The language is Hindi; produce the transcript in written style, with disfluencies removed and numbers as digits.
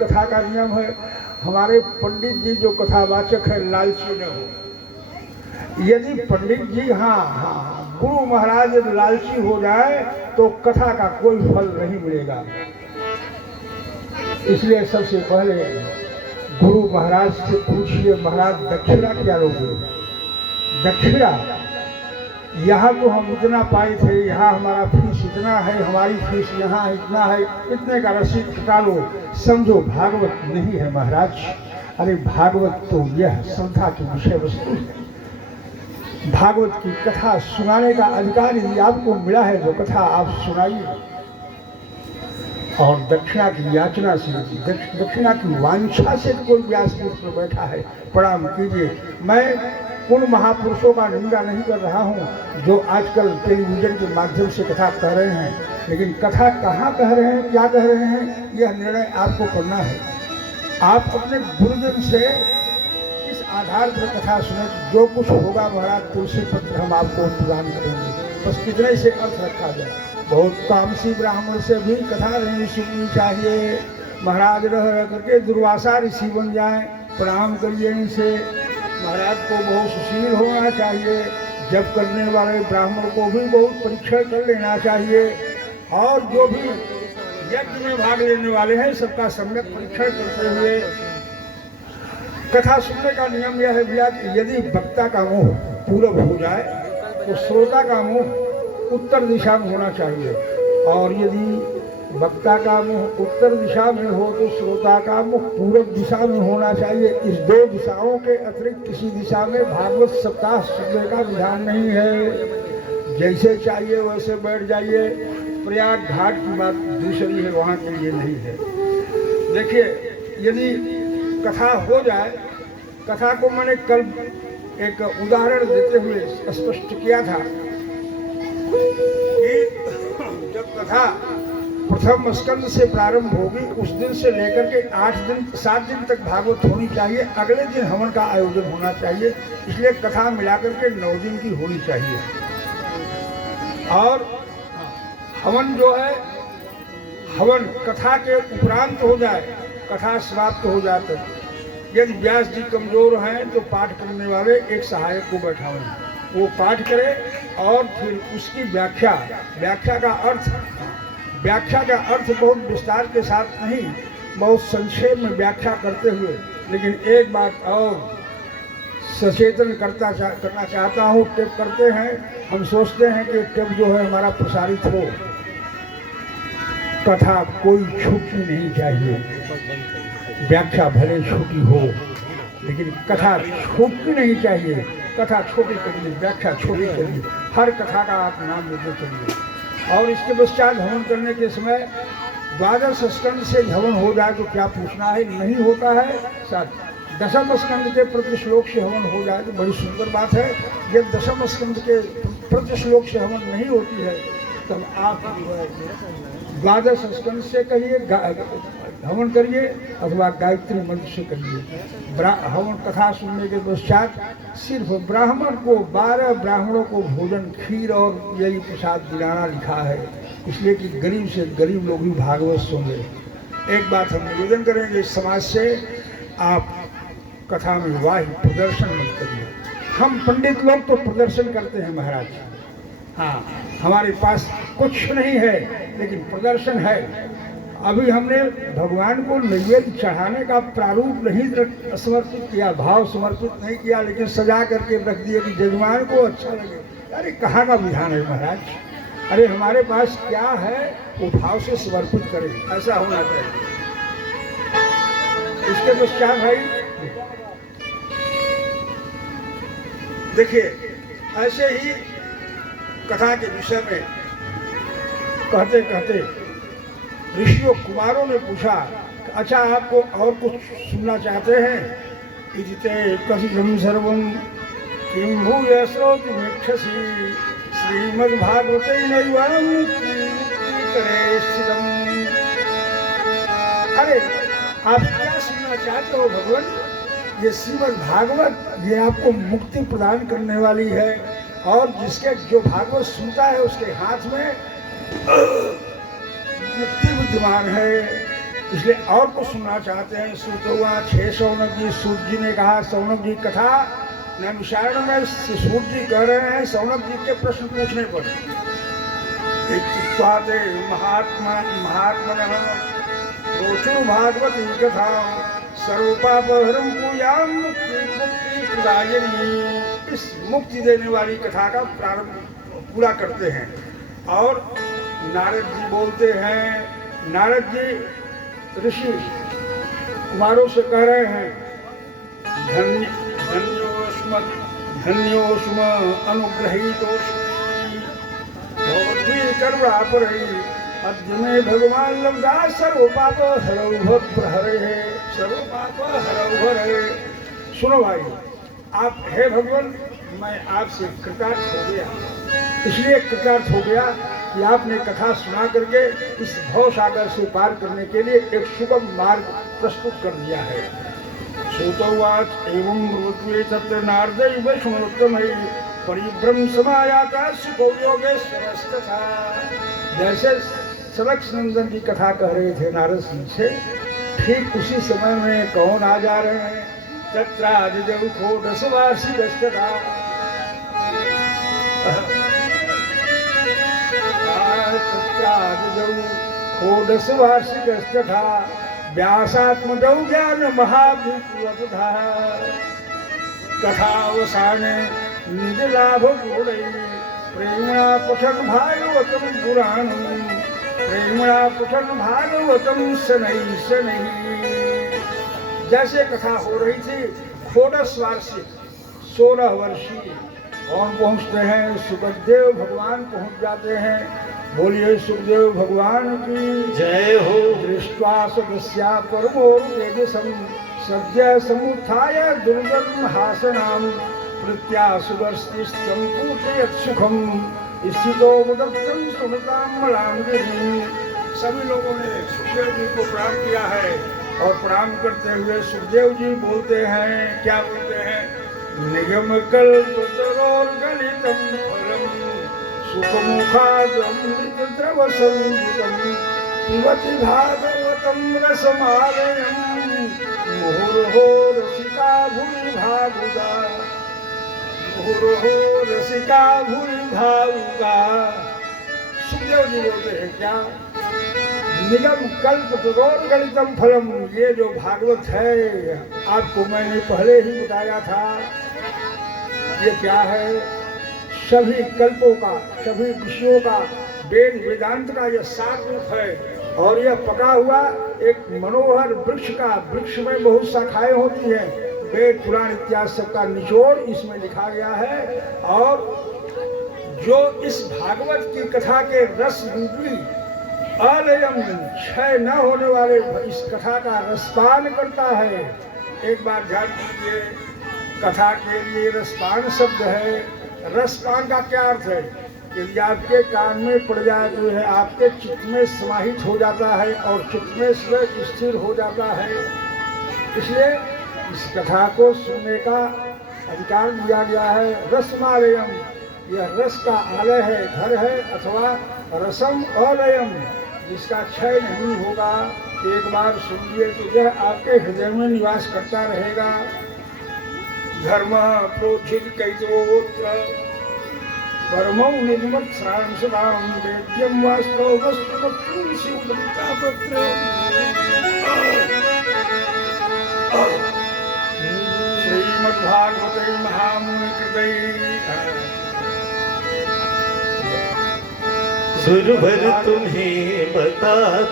कथा का नियम है, हमारे पंडित जी जो कथावाचक है लालची न हो। यदि पंडित जी हाँ गुरु महाराज यदि लालची हो जाए तो कथा का कोई फल नहीं मिलेगा। इसलिए सबसे पहले गुरु महाराज से पूछिए, महाराज दक्षिणा क्या लोगे? दक्षिणा यहाँ तो हम इतना पाए थे, यहाँ हमारा फीस इतना है, हमारी फीस यहाँ इतना है, इतने का रसीद कटा लो, समझो भागवत नहीं है महाराज। अरे भागवत तो यह श्रद्धा की विषय वस्तु है। भागवत की कथा सुनाने का अधिकार यदि आपको मिला है तो कथा आप सुनाइए। और दक्षिणा की याचना से, दक्षिणा की वांछा से कोई व्यासपीठ पर बैठा है, प्रणाम कीजिए। मैं उन महापुरुषों का निंदा नहीं कर रहा हूँ जो आजकल टेलीविजन के माध्यम से कथा कह रहे हैं, लेकिन कथा कहाँ कह रहे हैं, क्या कह रहे हैं, यह निर्णय आपको करना है। आप अपने गुरुजन से इस आधार पर कथा सुने, जो कुछ होगा महाराज तुलसी पत्र हम आपको प्रदान करेंगे, बस कितने से अर्थ रखा जाए। बहुत तामसी ब्राह्मण से भी कथा नहीं सुननी चाहिए, महाराज रह करके दुर्वासा ऋषि बन जाए, प्रणाम करिए इनसे। महाराज को बहुत सुशील होना चाहिए, जब करने वाले ब्राह्मण को भी बहुत परीक्षण कर लेना चाहिए, और जो भी यज्ञ में भाग लेने वाले हैं सबका सम्यक परीक्षण करते हुए कथा सुनने का नियम यह है भैया कि यदि वक्ता का मुंह पूरब हो जाए तो श्रोता का मुंह उत्तर दिशा में होना चाहिए, और यदि वक्ता का मुंह उत्तर दिशा में हो तो श्रोता का मुंह पूर्व दिशा में होना चाहिए। इस दो दिशाओं के अतिरिक्त किसी दिशा में भागवत सप्ताह सुनने का विधान नहीं है। जैसे चाहिए वैसे बैठ जाइए, प्रयाग घाट की बात दूसरी है, वहाँ के लिए नहीं है। देखिए, यदि कथा हो जाए, कथा को मैंने कल एक उदाहरण देते हुए स्पष्ट किया था कि जब कथा प्रथम स्कंद से प्रारंभ होगी उस दिन से लेकर के 7 दिन तक भागवत होनी चाहिए। अगले दिन हवन का आयोजन होना चाहिए, इसलिए कथा मिलाकर के 9 दिन की होनी चाहिए। और हवन जो है, हवन कथा के उपरांत हो जाए, कथा समाप्त हो जाते। यदि व्यास जी कमजोर हैं तो पाठ करने वाले एक सहायक को बैठाएं, वो पाठ करे और फिर उसकी व्याख्या का अर्थ बहुत विस्तार के साथ नहीं, बहुत संक्षेप में व्याख्या करते हुए। लेकिन एक बात और सचेतन करना चाहता हूँ, टेप करते हैं, हम सोचते हैं कि टेप जो है हमारा प्रसारित हो, कथा कोई छूटनी नहीं चाहिए। व्याख्या भले छोटी हो लेकिन कथा छूटनी नहीं चाहिए। कथा छोटी करिए, व्याख्या छोटी करिए, हर कथा का आप नाम लेते चलिए। और इसके पश्चात हवन करने के समय 12 स्कंद से हवन हो जाए तो क्या पूछना है, नहीं होता है। साथ 10वें स्कंद के प्रति श्लोक से हवन हो जाए तो बड़ी सुंदर बात है। जब 10वें स्कंद के प्रति श्लोक से हवन नहीं होती है तब आप 12 स्कंद से कहिए हवन करिए अथवा गायत्री मंत्र से करिए। हवन कथा सुनने के पश्चात सिर्फ ब्राह्मण को 12 ब्राह्मणों को भोजन, खीर और यही प्रसाद दिलाना लिखा है, इसलिए कि गरीब से गरीब लोग भी भागवत सुने। एक बात हम निवेदन करेंगे समाज से, आप कथा में वाही प्रदर्शन मत करिए। हम पंडित लोग तो प्रदर्शन करते हैं महाराज, हाँ हमारे पास कुछ नहीं है लेकिन प्रदर्शन है। अभी हमने भगवान को नैवेद्य चढ़ाने का प्रारूप नहीं समर्पित किया, भाव समर्पित नहीं किया, लेकिन सजा करके रख दिए कि जजमान को अच्छा लगे। अरे कहाँ का विधान है महाराज? अरे हमारे पास क्या है वो भाव से समर्पित करें, ऐसा होना चाहिए। इसके पश्चात भाई देखिए, ऐसे ही कथा के विषय में कहते कहते ऋषियों कुमारों ने पूछा, अच्छा आपको और कुछ सुनना चाहते हैं? इजिते कथितं सर्वं किं भूय श्रोतुमिच्छसि श्रीमद्भागवते नैवं करे स्थितम्। अरे आप क्या सुनना चाहते हो भगवान? ये श्रीमद्भागवत ये आपको मुक्ति प्रदान करने वाली है, और जिसके जो भागवत सुनता है उसके हाथ में मुक्ति विद्यमान है। इसलिए और कुछ सुनना चाहते हैं। श्रुतवा 6 शौनक जी, सूत जी ने कहा शौनक जी कथा नैमिषारण्य में सूत जी कह रहे हैं शौनक जी के प्रश्न पूछने पर महात्मा रोचु भागवती कथा सर्वपापहरम पूयाम मुक्ति प्रदायिनी। इस मुक्ति देने वाली कथा का प्रारंभ पूरा करते हैं। और नारद जी बोलते हैं, नारद जी ऋषि कुमारों से कह रहे हैं धन्योस्म अनुग्रहीतोस्मि भवद्भिः करुणापरैः अद्य मे भगवान लब्धा सर्वपाप हरौ भवप्रहरे सर्वपाप हरौ भरे। सुनो भाई, आप हे भगवान, मैं आपसे कृतार्थ हो गया। इसलिए कृतार्थ हो गया कि आपने कथा सुना करके इस भव सागर से पार करने के लिए एक सुगम मार्ग प्रस्तुत कर दिया है। श्रुतवाच एवं ब्रुवत्वे तत्र नारदैव शृणोत्तमैः परिभ्रम समायाता सुखो योगेश्वरस्तथा। जैसे सनक नंदन की कथा कह रहे थे नारद सिंह से, ठीक उसी समय में कौन आ जा रहे हैं, तत्रादिजौ षोडशवार्षिकस्तथा षोडशवार्षिकस्तथा व्यासात्मजौ ज्ञान महाविप्लवतः कथावसाने निज लाभ गुणैः प्रेमणा पठन भागवतम पुराणम प्रेमणा पठन भागवतम शनैः शनैः। जैसे कथा हो रही थी, षोडश वार्षिक 16 वर्षीय कौन पहुँचते हैं, सुखदेव भगवान पहुँच जाते हैं। बोलिए सुखदेव भगवान की जय हो। दृष्ट्वा सदस्या परमोर्तेजसं सद्य समुत्थाय दुर्गम हासनाम प्रत्यासुवर्षिस्तं पूजयत् सुखम स्थितो मुदत्तं सुमतां मलांगिनी। सभी लोगों ने सुखदेव जी को प्रणाम किया है और प्रणाम करते हुए सुखदेव जी बोलते हैं, क्या बोलते हैं, निगम कल्पतरोर्गलितं फलं सुखमुखादमृतद्रवसंयुतं पिबति भागवतं रसमालयं मुहुर्हो रसिका भूरि भावुका मुहुर्हो रसिका भूरि भावुका। सुखदेव जी बोलते हैं क्या, निगम कल्प तरोर्गलितम फलम, ये जो भागवत है आपको मैंने पहले ही बताया था, ये क्या है, सभी कल्पों का, सभी विषयों का, वेद वेदांत का यह सार रूप है। और यह पका हुआ एक मनोहर वृक्ष का, वृक्ष में बहुत शाखाएं होती हैं, वेद पुराण इत्यादि सबका निचोड़ इसमें लिखा गया है। और जो इस भागवत की कथा के रस रूपी अलयम क्षय न होने वाले इस कथा का रसपान करता है। एक बार ध्यान दीजिए, कथा के लिए रसपान शब्द है। रसपान का क्या अर्थ है, यदि आपके कान में पड़ जाए तो यह आपके चित्त में समाहित हो जाता है और चित्त में स्वयं स्थिर हो जाता है। इसलिए इस कथा को सुनने का अधिकार दिया गया है। रसमालयम, यह रस का आलय है, घर है, अथवा रसम अलयम, जिसका क्षय नहीं होगा। एक बार सुनिए तो यह आपके हृदय में निवास करता रहेगा। धर्म प्रोचित कैतोत्र परमौ निर्मत श्राम सदाम वेद्यम वास्तव वस्तु शिवदत्ता पत्र। श्रीमद्भागवते महामुनि कृते सुरभर तुम्हें बता